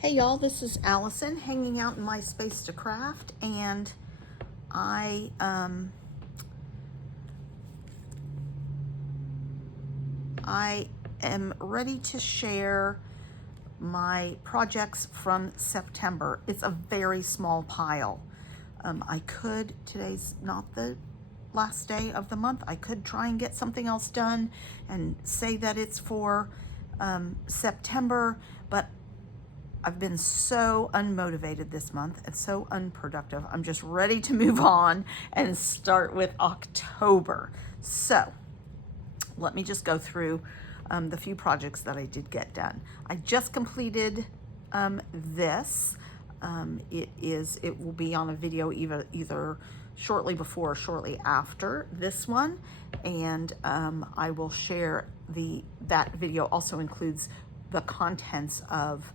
Hey y'all, this is Allison hanging out in my space to craft, and I I am ready to share my projects from September. It's a very small pile. Today's not the last day of the month. I could try and get something else done and say that it's for September, but I've been so unmotivated this month and so unproductive. I'm just ready to move on and start with October. So let me just go through the few projects that I did get done. I just completed this. It will be on a video either shortly before or shortly after this one, and I will share that video also includes the contents of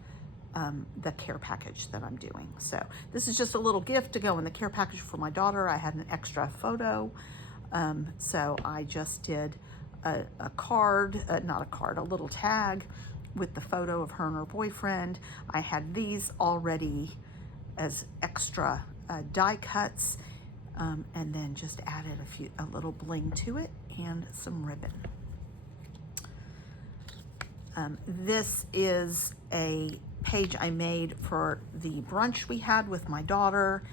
the care package that I'm doing. So this is just a little gift to go in the care package for my daughter. I had an extra photo. So I just did a card, not a card, a little tag with the photo of her and her boyfriend. I had these already as extra die cuts, and then just added a little bling to it and some ribbon. This is a page I made for the brunch we had with my daughter.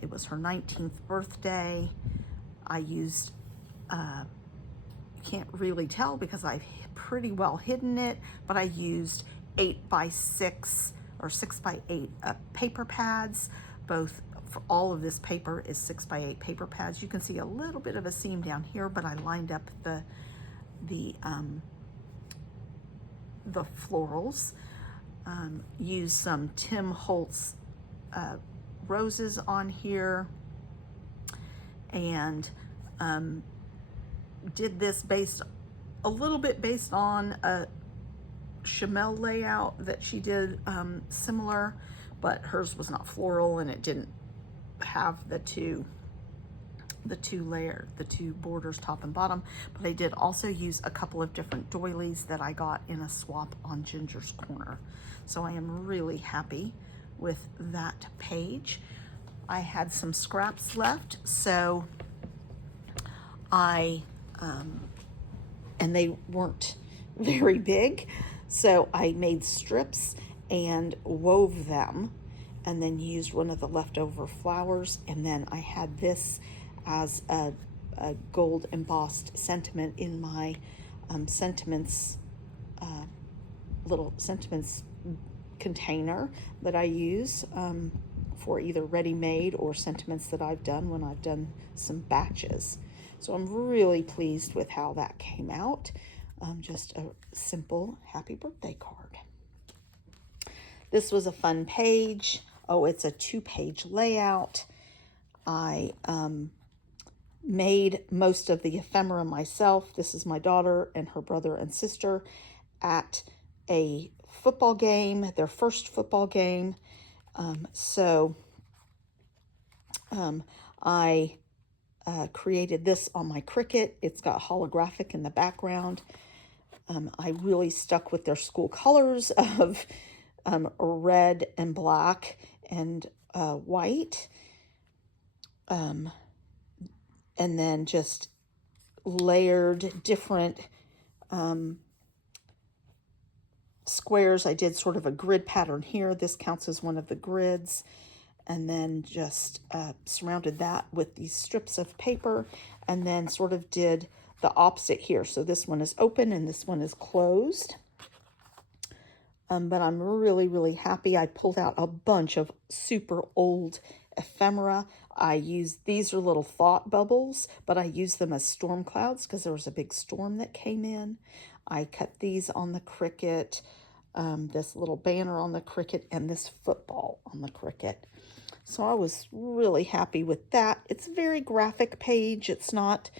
It was her 19th birthday. I used, you can't really tell because I've pretty well hidden it, but I used 8x6 or 6x8 paper pads. Both, for all of this paper is 6x8 paper pads. You can see a little bit of a seam down here, but I lined up the florals. Use some Tim Holtz roses on here, and did this a little bit based on a Chamel layout that she did similar, but hers was not floral and it didn't have the two borders, top and bottom. But I did also use a couple of different doilies that I got in a swap on Ginger's Corner. So I am really happy with that page. I had some scraps left, so and they weren't very big, so I made strips and wove them, and then used one of the leftover flowers, and then I had this as a gold embossed sentiment in my sentiments, little sentiments container that I use for either ready-made or sentiments that I've done when I've done some batches. So I'm really pleased with how that came out. Just a simple happy birthday card. This was a fun page. Oh, it's a 2-page layout. I made most of the ephemera myself. This is my daughter and her brother and sister at a football game, their first football game. I created this on my Cricut. It's got holographic in the background. I really stuck with their school colors of red and black and white. And then just layered different squares. I did sort of a grid pattern here. This counts as one of the grids. And then just surrounded that with these strips of paper, and then sort of did the opposite here. So this one is open and this one is closed. But I'm really, really happy. I pulled out a bunch of super old ephemera. These are little thought bubbles, but I used them as storm clouds because there was a big storm that came in. I cut these on the Cricut, this little banner on the Cricut, and this football on the Cricut. So I was really happy with that. It's a very graphic page. It's not,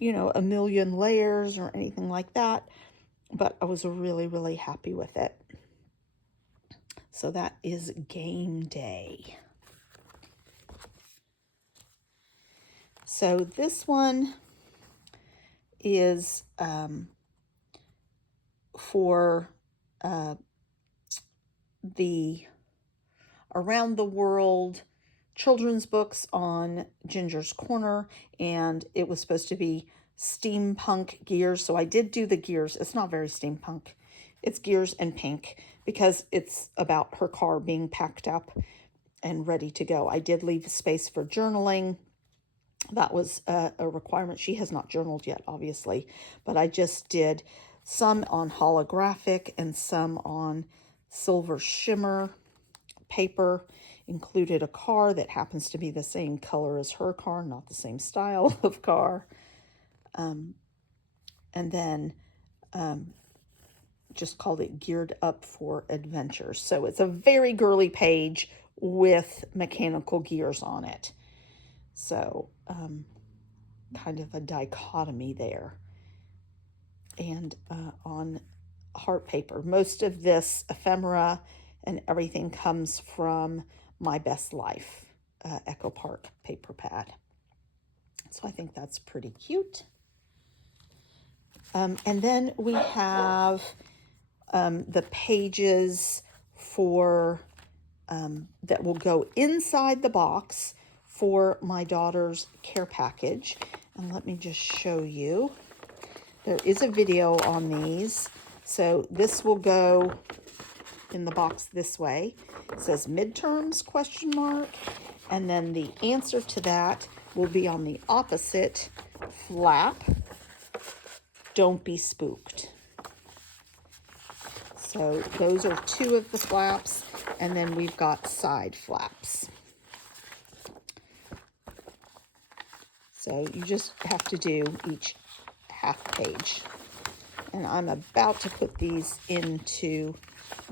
a million layers or anything like that, but I was really, really happy with it. So that is game day. So this one is for the Around the World children's books on Ginger's Corner, and it was supposed to be steampunk gears. So I did do the gears. It's not very steampunk. It's gears and pink because it's about her car being packed up and ready to go. I did leave space for journaling. That was a requirement. She has not journaled yet, obviously, but I just did some on holographic and some on silver shimmer paper. Included a car that happens to be the same color as her car, not the same style of car. And then just called it Geared Up for Adventure. So it's a very girly page with mechanical gears on it. So kind of a dichotomy there. And on heart paper, most of this ephemera and everything comes from My Best Life Echo Park paper pad. So I think that's pretty cute. And then we have the pages for that will go inside the box for my daughter's care package. And let me just show you. There is a video on these. So this will go in the box this way. It says midterms ? And then the answer to that will be on the opposite flap. Don't be spooked. So those are two of the flaps, and then we've got side flaps. So you just have to do each half page. And I'm about to put these into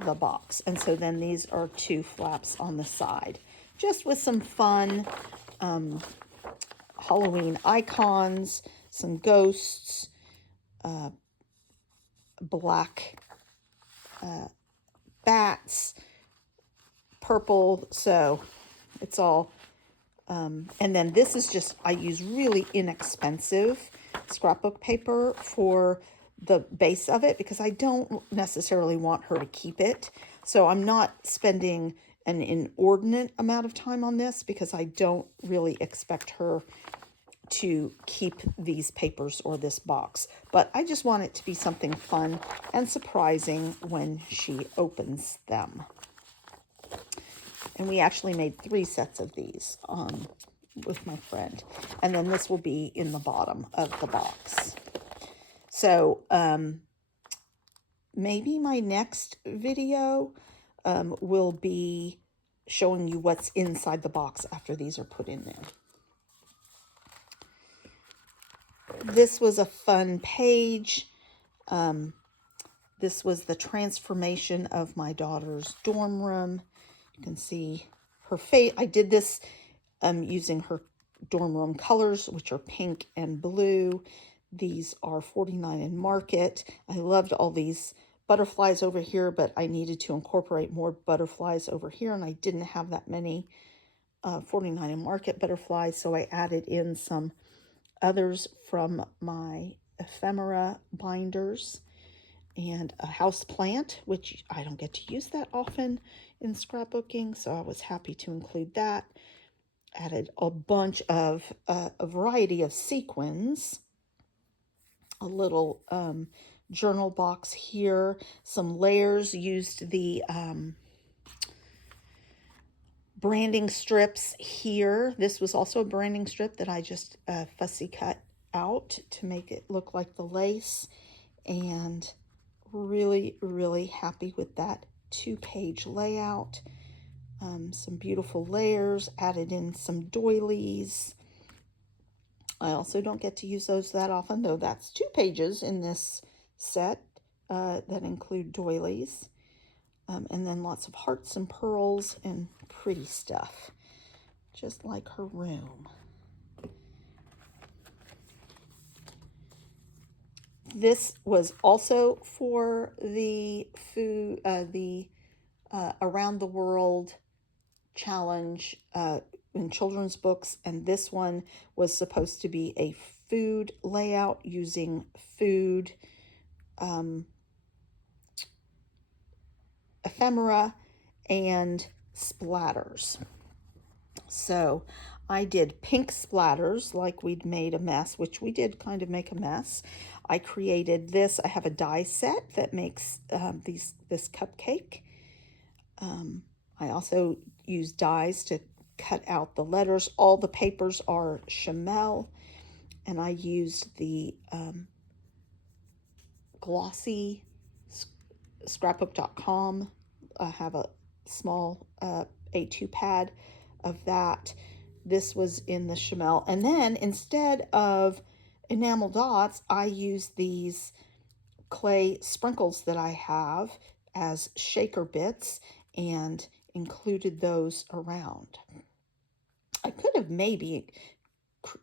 the box. And so then these are two flaps on the side, just with some fun Halloween icons, some ghosts, black bats, purple. So it's all, and then this is just, I use really inexpensive scrapbook paper for the base of it because I don't necessarily want her to keep it. So I'm not spending an inordinate amount of time on this because I don't really expect her to keep these papers or this box. But I just want it to be something fun and surprising when she opens them. And we actually made 3 sets of these with my friend. And then this will be in the bottom of the box. So maybe my next video will be showing you what's inside the box after these are put in there. This was a fun page. This was the transformation of my daughter's dorm room. You can see her face. I did this using her dorm room colors, which are pink and blue. These are 49 in Market. I loved all these butterflies over here, but I needed to incorporate more butterflies over here, and I didn't have that many 49 in Market butterflies, so I added in some others from my ephemera binders, and a house plant, which I don't get to use that often in scrapbooking, so I was happy to include that. Added a bunch of a variety of sequins, a little journal box here, some layers, used the branding strips here. This was also a branding strip that I just fussy cut out to make it look like the lace, and really, really happy with that 2-page layout. Some beautiful layers, added in some doilies. I also don't get to use those that often, though that's 2 pages in this set that include doilies. And then lots of hearts and pearls and pretty stuff, just like her room. This was also for the food, Around the World challenge in children's books, and this one was supposed to be a food layout using food ephemera and splatters. So I did pink splatters like we'd made a mess, which we did kind of make a mess. I created this. I have a die set that makes this cupcake. I also use dies to cut out the letters. All the papers are Chamel, and I used the glossy scrapbook.com. I have a small A2 pad of that. This was in the Chamel. And then instead of enamel dots, I use these clay sprinkles that I have as shaker bits and included those around. I could have maybe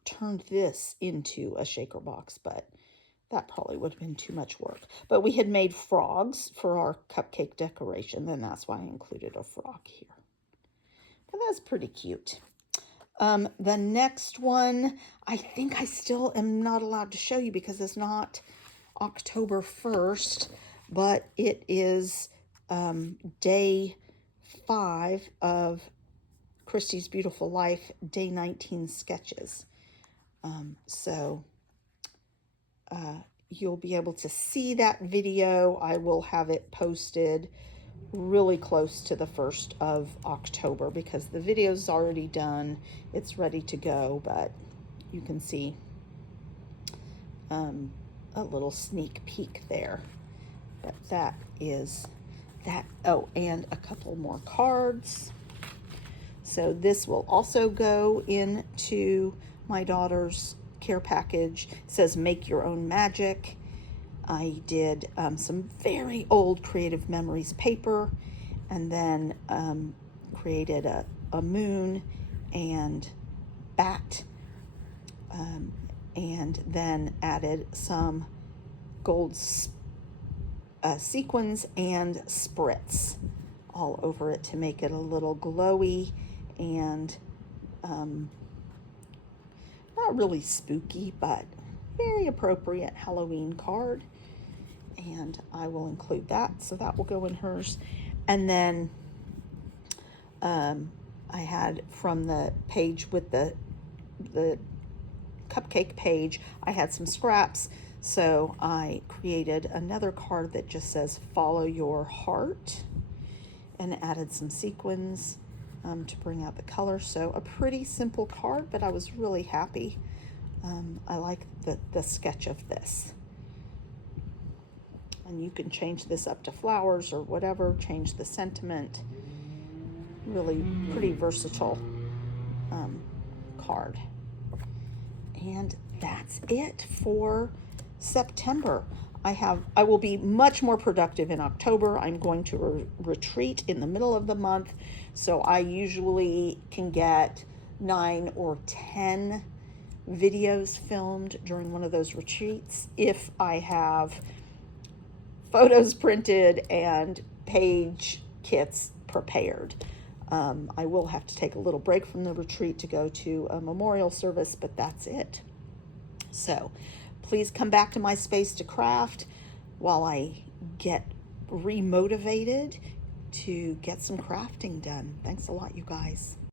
turned this into a shaker box, but that probably would have been too much work. But we had made frogs for our cupcake decoration, and that's why I included a frog here. But that's pretty cute. The next one, I think I still am not allowed to show you because it's not October 1st, but it is day 5 of Christy's Beautiful Life, day 19 sketches. You'll be able to see that video. I will have it posted really close to the 1st of October because the video's already done. It's ready to go, but you can see a little sneak peek there. But that is that. Oh, and a couple more cards. So this will also go into my daughter's care package. It says make your own magic. I did some very old Creative Memories paper, and then created a moon and bat, and then added some gold sequins and spritz all over it to make it a little glowy and not really spooky, but very appropriate Halloween card. And I will include that, so that will go in hers. And then I had from the page with the cupcake page, I had some scraps, so I created another card that just says follow your heart and added some sequins to bring out the color. So a pretty simple card, but I was really happy. I like the sketch of this. And you can change this up to flowers or whatever, change the sentiment. Really pretty versatile card. And that's it for September. I will be much more productive in October. I'm going to retreat in the middle of the month, so I usually can get 9 or 10 videos filmed during one of those retreats if I have photos printed and page kits prepared. I will have to take a little break from the retreat to go to a memorial service, but that's it. So please come back to my space to craft while I get remotivated to get some crafting done. Thanks a lot, you guys.